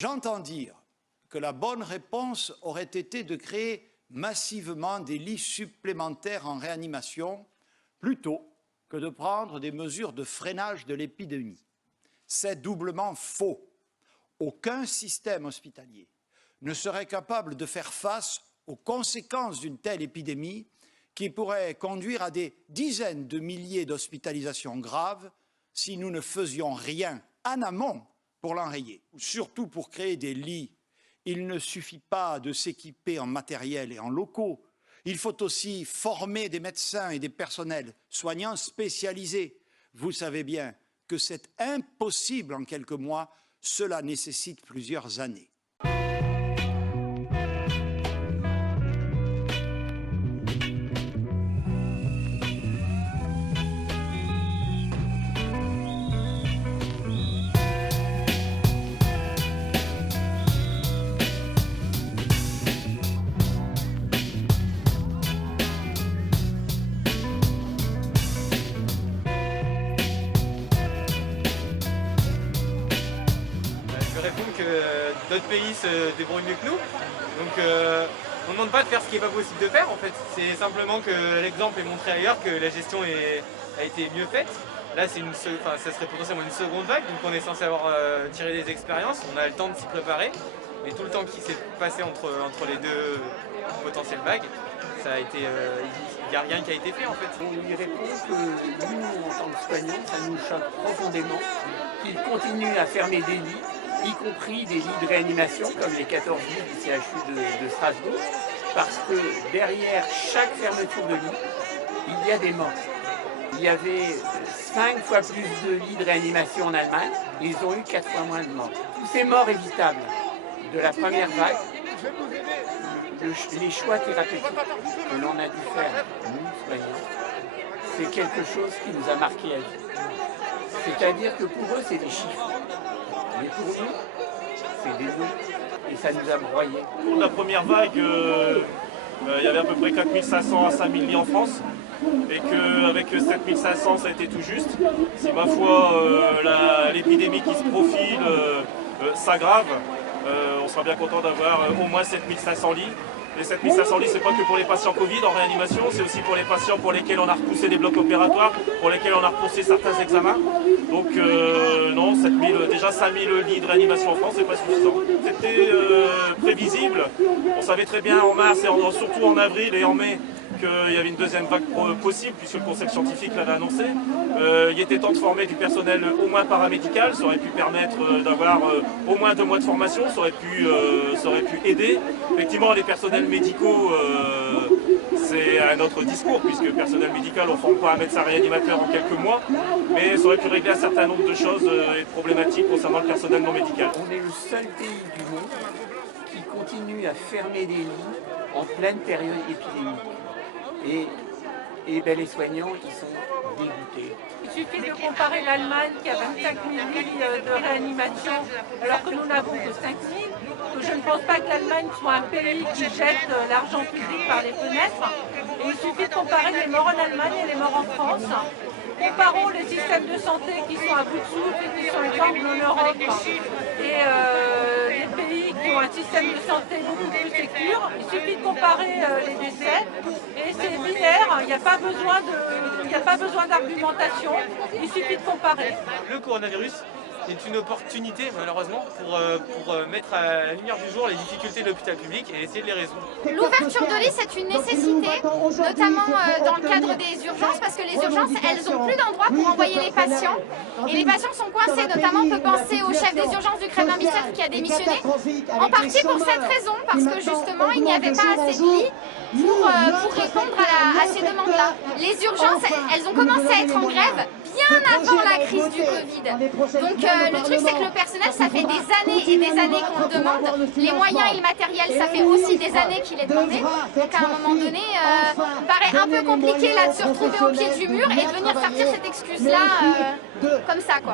J'entends dire que la bonne réponse aurait été de créer massivement des lits supplémentaires en réanimation plutôt que de prendre des mesures de freinage de l'épidémie. C'est doublement faux. Aucun système hospitalier ne serait capable de faire face aux conséquences d'une telle épidémie qui pourrait conduire à des dizaines de milliers d'hospitalisations graves si nous ne faisions rien en amont pour l'enrayer. Surtout pour créer des lits, il ne suffit pas de s'équiper en matériel et en locaux. Il faut aussi former des médecins et des personnels soignants spécialisés. Vous savez bien que c'est impossible en quelques mois, cela nécessite plusieurs années. Je réponds que d'autres pays se débrouillent mieux que nous. Donc on ne demande pas de faire ce qui n'est pas possible de faire en fait. C'est simplement que l'exemple est montré ailleurs, que la gestion a été mieux faite. Là ça serait potentiellement une seconde vague, donc on est censé avoir tiré des expériences, on a le temps de s'y préparer. Mais tout le temps qui s'est passé entre les deux potentielles vagues, ça a été, il n'y a rien qui a été fait en fait. On lui répond que nous, en tant que soignants, ça nous choque profondément qu'il continue à fermer des lits, y compris des lits de réanimation, comme les 14 lits du CHU de Strasbourg, parce que derrière chaque fermeture de lit, il y a des morts. Il y avait 5 fois plus de lits de réanimation en Allemagne, et ils ont eu 4 fois moins de morts. Tous ces morts évitables de la première vague, les choix thérapeutiques que l'on a dû faire, nous, soignants, c'est quelque chose qui nous a marqué à vie. C'est-à-dire que pour eux, c'est des chiffres. Mais pour nous, c'est des mots. Et ça nous a broyés. Au cours de la première vague, il y avait à peu près 4500 à 5000 lits en France. Et qu'avec 7500, ça a été tout juste. Si ma foi, l'épidémie qui se profile s'aggrave, on sera bien content d'avoir au moins 7500 lits. Les 7500 lits, c'est pas que pour les patients Covid en réanimation, c'est aussi pour les patients pour lesquels on a repoussé des blocs opératoires, pour lesquels on a repoussé certains examens. Donc non, déjà 5000 lits de réanimation en France, c'est pas suffisant. C'était prévisible. On savait très bien en mars et surtout en avril et en mai qu'il y avait une deuxième vague possible, puisque le conseil scientifique l'avait annoncé. Il était temps de former du personnel au moins paramédical, ça aurait pu permettre d'avoir au moins 2 mois de formation, ça aurait pu aider. Effectivement, les personnels médicaux, c'est un autre discours, puisque le personnel médical, on ne forme pas un médecin réanimateur en quelques mois, mais ça aurait pu régler un certain nombre de choses et de problématiques concernant le personnel non médical. On est le seul pays du monde qui continue à fermer des lits en pleine période épidémique. Et ben, les soignants, ils sont dégoûtés. Il suffit de comparer l'Allemagne qui a 25 000 lits de réanimation alors que nous n'avons que 5 000. Je ne pense pas que l'Allemagne soit un pays qui jette l'argent public par les fenêtres. Et il suffit de comparer les morts en Allemagne et les morts en France. Comparons les systèmes de santé qui sont à bout de souffle et qui sont exsangues en Europe et les pays qui ont un système de santé beaucoup plus sécure. Il suffit de comparer les décès et c'est binaire, il n'y a pas besoin d'argumentation, il suffit de comparer. Le coronavirus est une opportunité malheureusement pour mettre à la lumière du jour les difficultés de l'hôpital public et essayer de les résoudre. L'ouverture de lits, c'est une nécessité, notamment dans le cadre des urgences, parce que les urgences, elles n'ont plus d'endroit pour envoyer les patients. Et les patients sont coincés, notamment on peut penser au chef des urgences du Kremlin-Bicêtre qui a démissionné, en partie pour cette raison, parce que justement, il n'y avait pas assez de lits pour répondre à ces demandes-là. Les urgences, elles ont commencé à être en grève bien avant la crise du Covid. Donc le truc, c'est que le personnel, ça fait des années et des années qu'on le demande. Les moyens et le matériel, ça fait aussi des années qu'il est demandé. Donc à un moment donné, il paraît un peu compliqué là de se retrouver au pied du mur et de venir sortir cette excuse-là comme ça, quoi.